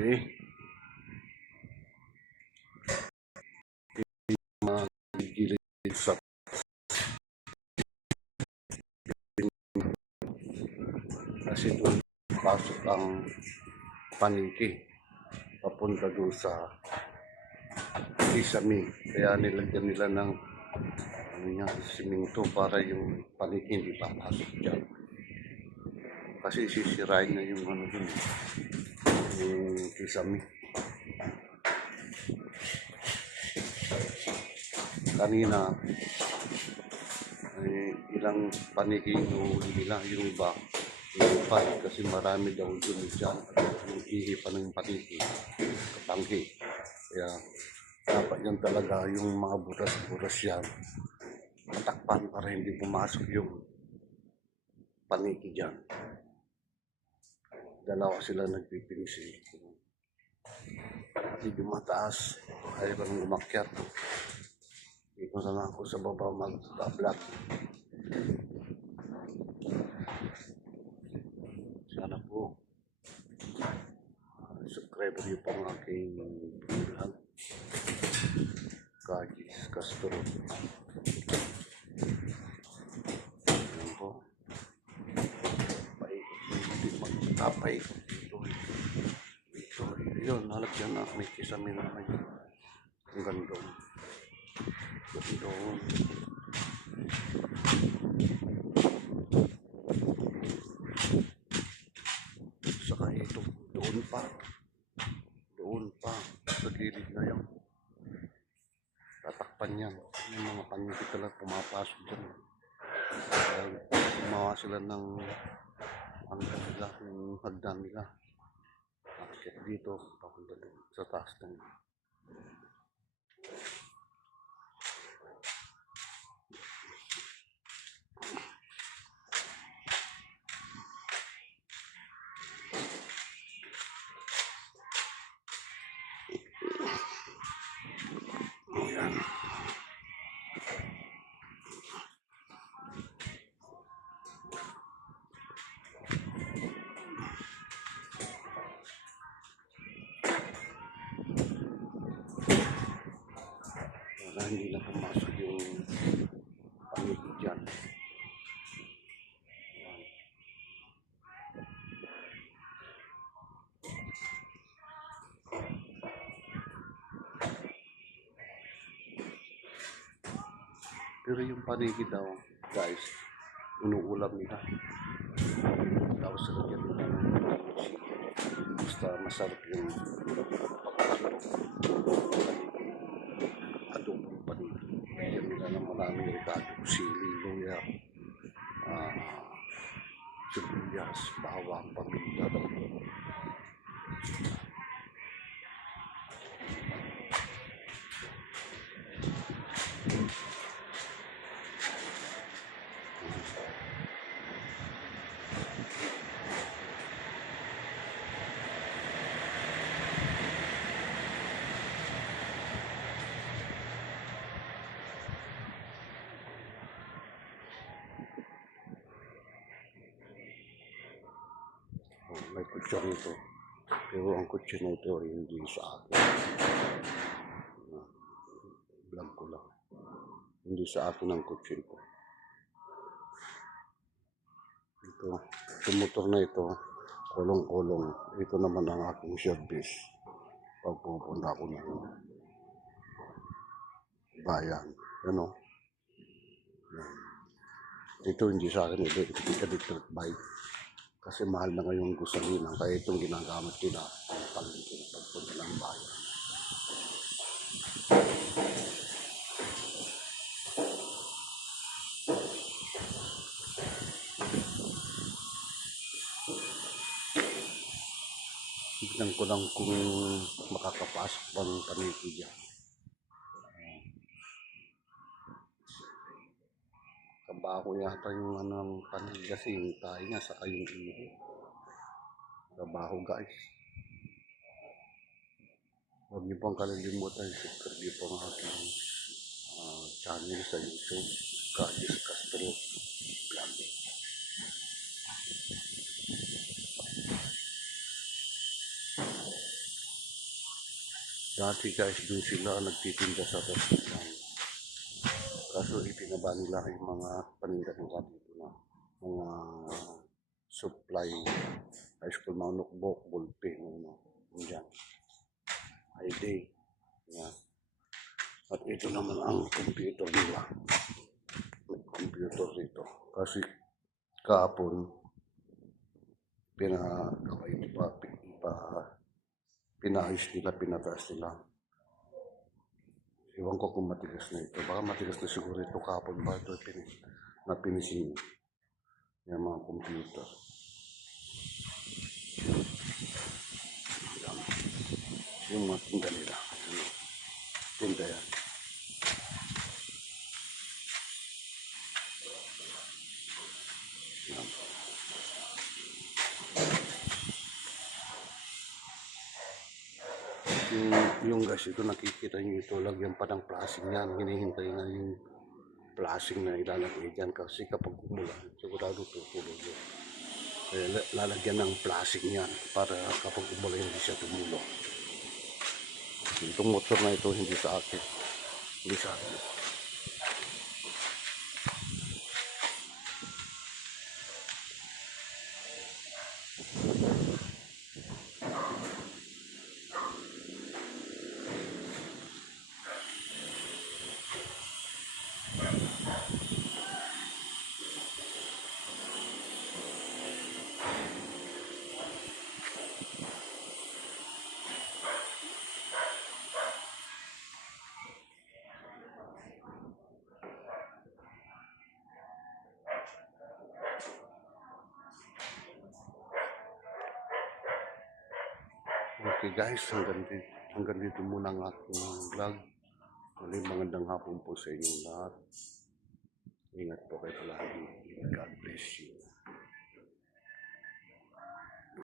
Okay. Gilid sa kasi doon pasok ang paniki papunta doon sa Kisame. Kaya nilagyan nila ng siminto para yung paniki hindi papasok dyan. Kasi sisirain na yung dun, yung Kisame. Kanina ilang paniki yung nila, yung iba lumipad kasi marami daw dun dyan yung ihi pa ng paniki, katangki. Kaya dapat yan talaga yung mga butas-butas yan matakpan para hindi pumasok yung paniki dyan. Dalawa sila nagpipinisi. Medyo mataas, ayaw ko nang umakyat. Dito na lang ako sa baba mag-vlog. Sana po subscriber niyo po ang aking vlog. Kajis Castro. Ayan po. Paikot-ikot magtapay. Ito. Yun, nalagyan na. May Kisame naman yun. Ang gandong. Gandong. Saka ito. Doon pa. Sa gilid na yan. Tatakpan yan. Yung mga paniki talaga pumapasok dyan. Gumawa sila ng hagdan nila. Nakakit dito, papunta doon sa taas ng ayan. Wala, hindi na pumasok yung paniki dyan. Pero yung paniki daw, guys, inuulam nila. Tapos lagyan nila ng basta masarap yung adobong paniki. Lagyan nila ng maraming ricado, sili, luya, sibuyas, bawang, paminta. May kutsyon ito. Pero ang kutsyon na ito ay hindi sa akin. Vlog ko lang. Hindi sa akin ang kutsyon ko. Ito, yung motor na ito, kulong-kulong. Ito naman ang aking service. Pag pupunta ako ng bayan. Ano? Ito hindi sa akin. Ito electric bike. Kasi mahal na ngayon gasolina. Kaya itong ginagamit nila ang pagpunta ng bayan. Tignan ko lang kung makakapasok bang paniki dyan. Kabaho yata yung paniki kasi yung tayo niya saka yung iho. Kabaho guys. Huwag niyo pong kalilimutan subscribe niyo po ang aking channel sa YouTube. Kajis Castro Vlog. Dati guys, dun sila nagtitinda sa restaurant. Kaso itinaba nila yung mga paninda nila dito na mga supply high school, mga notebook, ballpen, ano, yan. ID. Yan. At ito naman ang computer nila. May computer dito. Kasi kahapon, pinayos nila, pinataas nila. Ewan ko kung matigas na ito. Baka matigas na siguro ito kahapon ba ito na pinising yung mga computer. Yan. Yung mga tinda nila. Ano, tinda yan. Yan. Yung gas ito, nakikita nyo ito, lagyan pa ng plastic yan. Hinihintay na yung plastic na ilalagay dyan kasi kapag umulan, sigurado tutulog yun. Kaya lalagyan ng plastic yan para kapag umulan hindi siya tumulong. Itong motor na ito hindi sa akin. Hindi sa akin. Okay guys, hanggang dito muna ang aking vlog. Muli magandang hapon po sa inyong lahat. Ingat po kayo palagi. God bless you.